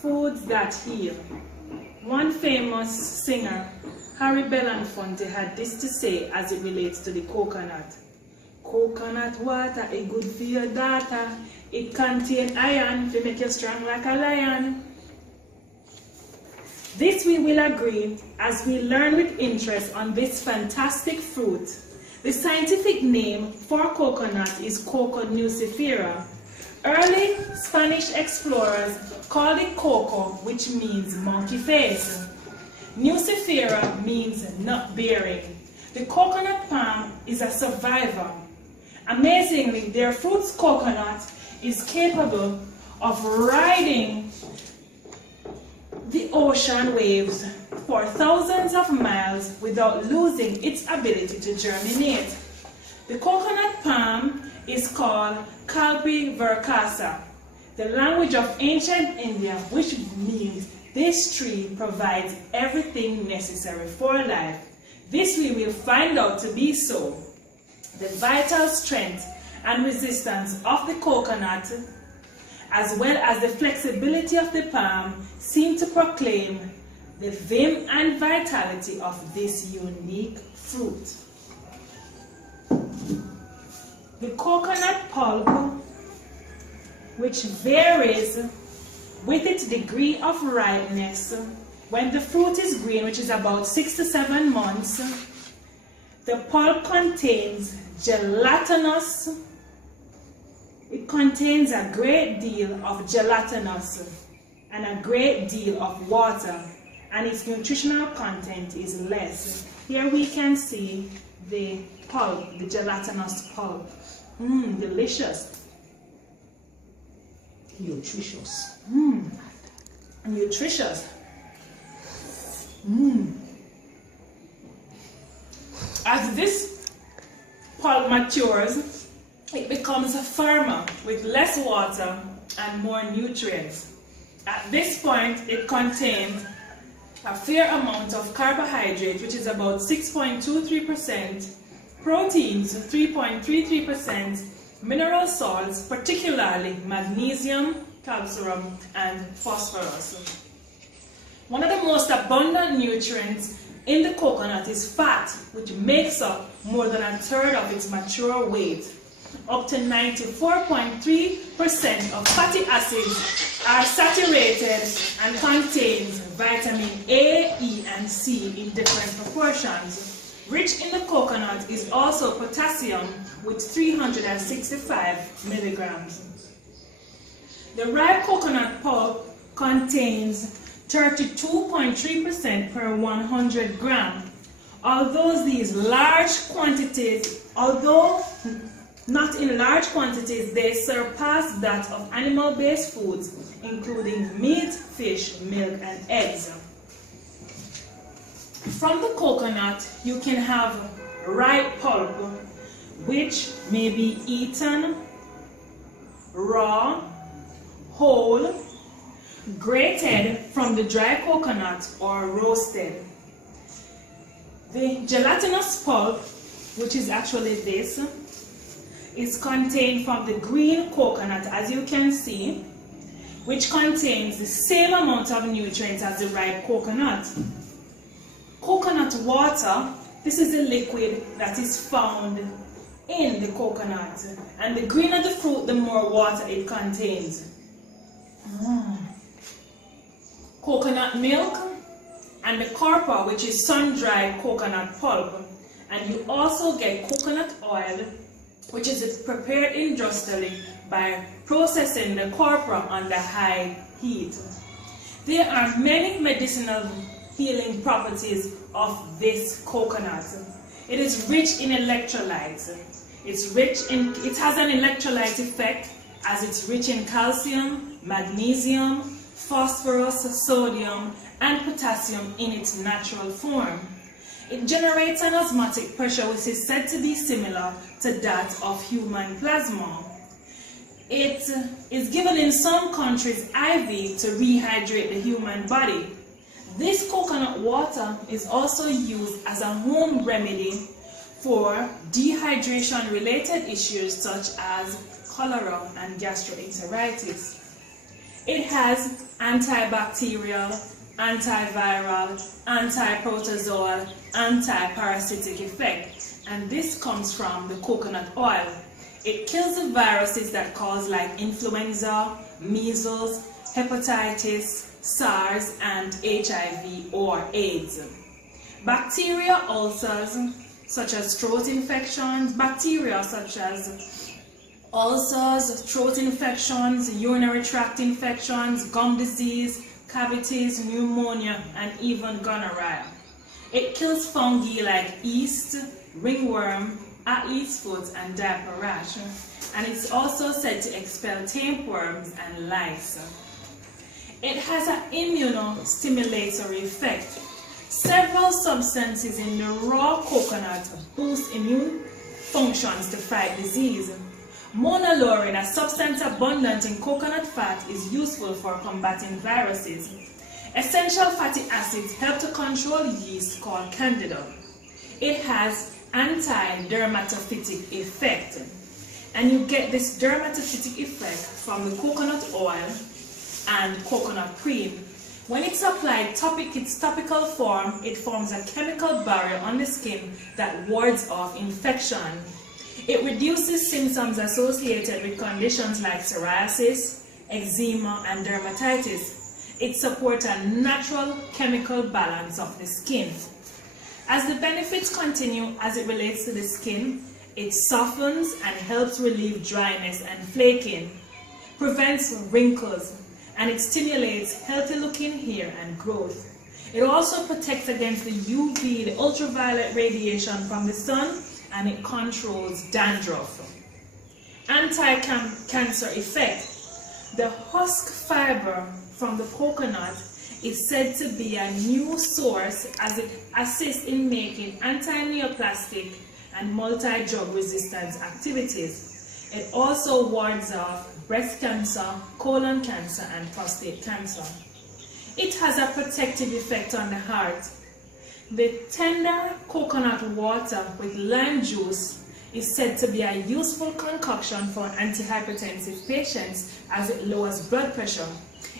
Foods that heal. One famous singer, Harry Belafonte, had this to say as it relates to the coconut. Coconut water is good for your daughter. It contains iron to make you strong like a lion. This we will agree as we learn with interest on this fantastic fruit. The scientific name for coconut is Coco nucifera. Early Spanish explorers called it coco, which means monkey face. Nucifera means nut bearing. The coconut palm is a survivor. Amazingly, their fruit's coconut is capable of riding the ocean waves for thousands of miles without losing its ability to germinate. The coconut palm is called Calpi vercasa, the language of ancient India, which means this tree provides everything necessary for life. This we will find out to be so. The vital strength and resistance of the coconut, as well as the flexibility of the palm, seem to proclaim the vim and vitality of this unique fruit. The coconut pulp, which varies with its degree of ripeness, when the fruit is green, which is about 6 to 7 months, the pulp contains gelatinous. It contains a great deal of gelatinous and a great deal of water, and its nutritional content is less. Here we can see the pulp, the gelatinous pulp. Delicious. Nutritious. Nutritious. As this pulp matures, it becomes firmer with less water and more nutrients. At this point, it contains a fair amount of carbohydrate, which is about 6.23%, proteins 3.33%, mineral salts, particularly magnesium, calcium, and phosphorus. One of the most abundant nutrients in the coconut is fat, which makes up more than a third of its mature weight. Up to 94.3% of fatty acids are saturated and contains vitamin A, E, and C in different proportions. Rich in the coconut is also potassium with 365 milligrams. The ripe coconut pulp contains 32.3% per 100 grams. Although not in large quantities, they surpass that of animal-based foods, including meat, fish, milk, and eggs. From the coconut, you can have ripe pulp, which may be eaten raw, whole, grated from the dry coconut, or roasted. The gelatinous pulp, which is actually this, is contained from the green coconut, as you can see, which contains the same amount of nutrients as the ripe coconut. Coconut water, this is the liquid that is found in the coconut, and the greener the fruit, the more water it contains. Coconut milk and the corpa, which is sun-dried coconut pulp, and you also get coconut oil, which is prepared industrially by processing the corpa under high heat. There are many medicinal healing properties of this coconut. It is rich in electrolytes. It has an electrolyte effect as it's rich in calcium, magnesium, phosphorus, sodium, and potassium in its natural form. It generates an osmotic pressure which is said to be similar to that of human plasma. It is given in some countries IV to rehydrate the human body. This coconut water is also used as a home remedy for dehydration-related issues such as cholera and gastroenteritis. It has antibacterial, antiviral, antiprotozoal, antiparasitic effect, and this comes from the coconut oil. It kills the viruses that cause like influenza, measles, hepatitis, SARS, and HIV or AIDS. Bacteria ulcers such as throat infections, bacteria such as ulcers, throat infections, urinary tract infections, gum disease, cavities, pneumonia, and even gonorrhea. It kills fungi like yeast, ringworm, athlete's foot, and diaper rash. And it's also said to expel tapeworms and lice. It has an immunostimulatory effect. Several substances in the raw coconut boost immune functions to fight disease. Monolaurin, a substance abundant in coconut fat, is useful for combating viruses. Essential fatty acids help to control yeast called Candida. It has anti-dermatophytic effect. And you get this dermatophytic effect from the coconut oil and coconut cream. When it's applied its topical form, it forms a chemical barrier on the skin that wards off infection. It reduces symptoms associated with conditions like psoriasis, eczema, and dermatitis. It supports a natural chemical balance of the skin. As the benefits continue as it relates to the skin, it softens and helps relieve dryness and flaking, prevents wrinkles, and it stimulates healthy looking hair and growth. It also protects against the UV, the ultraviolet radiation from the sun, and it controls dandruff. Anti-cancer effect. The husk fiber from the coconut is said to be a new source as it assists in making anti-neoplastic and multi-drug resistance activities. It also wards off breast cancer, colon cancer, and prostate cancer. It has a protective effect on the heart. The tender coconut water with lime juice is said to be a useful concoction for antihypertensive patients as it lowers blood pressure.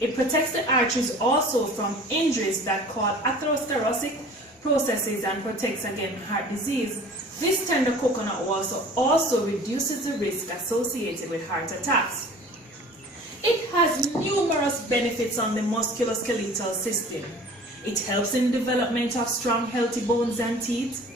It protects the arteries also from injuries that cause atherosclerotic processes and protects against heart disease. This tender coconut water also reduces the risk associated with heart attacks. It has numerous benefits on the musculoskeletal system. It helps in the development of strong, healthy bones and teeth.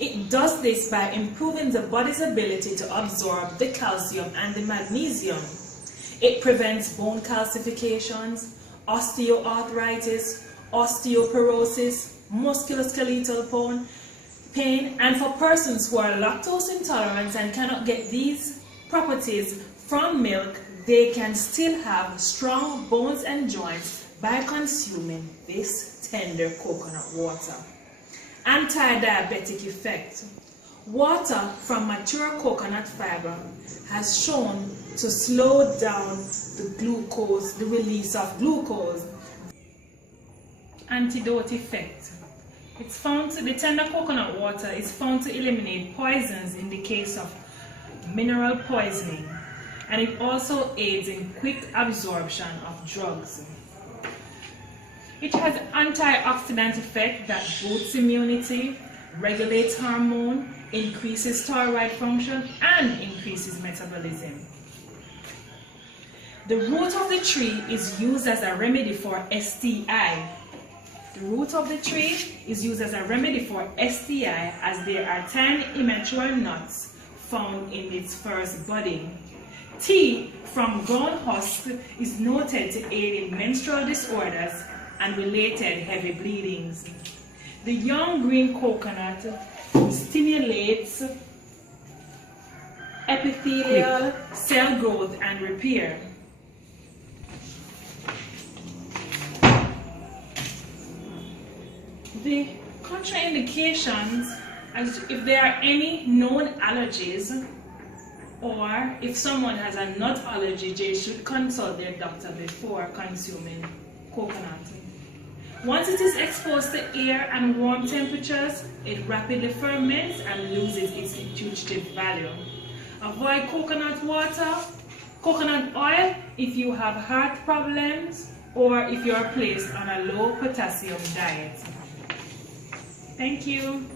It does this by improving the body's ability to absorb the calcium and the magnesium. It prevents bone calcifications, osteoarthritis, osteoporosis, musculoskeletal pain, and for persons who are lactose intolerant and cannot get these properties from milk, they can still have strong bones and joints by consuming this tender coconut water. Anti-diabetic effect. Water from mature coconut fiber has shown to slow down the release of glucose. Antidote effect. The tender coconut water is found to eliminate poisons in the case of mineral poisoning, and it also aids in quick absorption of drugs. It has antioxidant effect that boosts immunity, regulates hormone, increases thyroid function, and increases metabolism. The root of the tree is used as a remedy for STI. The root of the tree is used as a remedy for STI as there are 10 immature nuts found in its first budding. Tea from ground husk is noted to aid in menstrual disorders and related heavy bleedings. The young green coconut stimulates epithelial cell growth and repair. The contraindications, as if there are any known allergies, or if someone has a nut allergy, they should consult their doctor before consuming coconut. Once it is exposed to air and warm temperatures, it rapidly ferments and loses its nutritive value. Avoid coconut water, coconut oil, if you have heart problems or if you are placed on a low potassium diet. Thank you.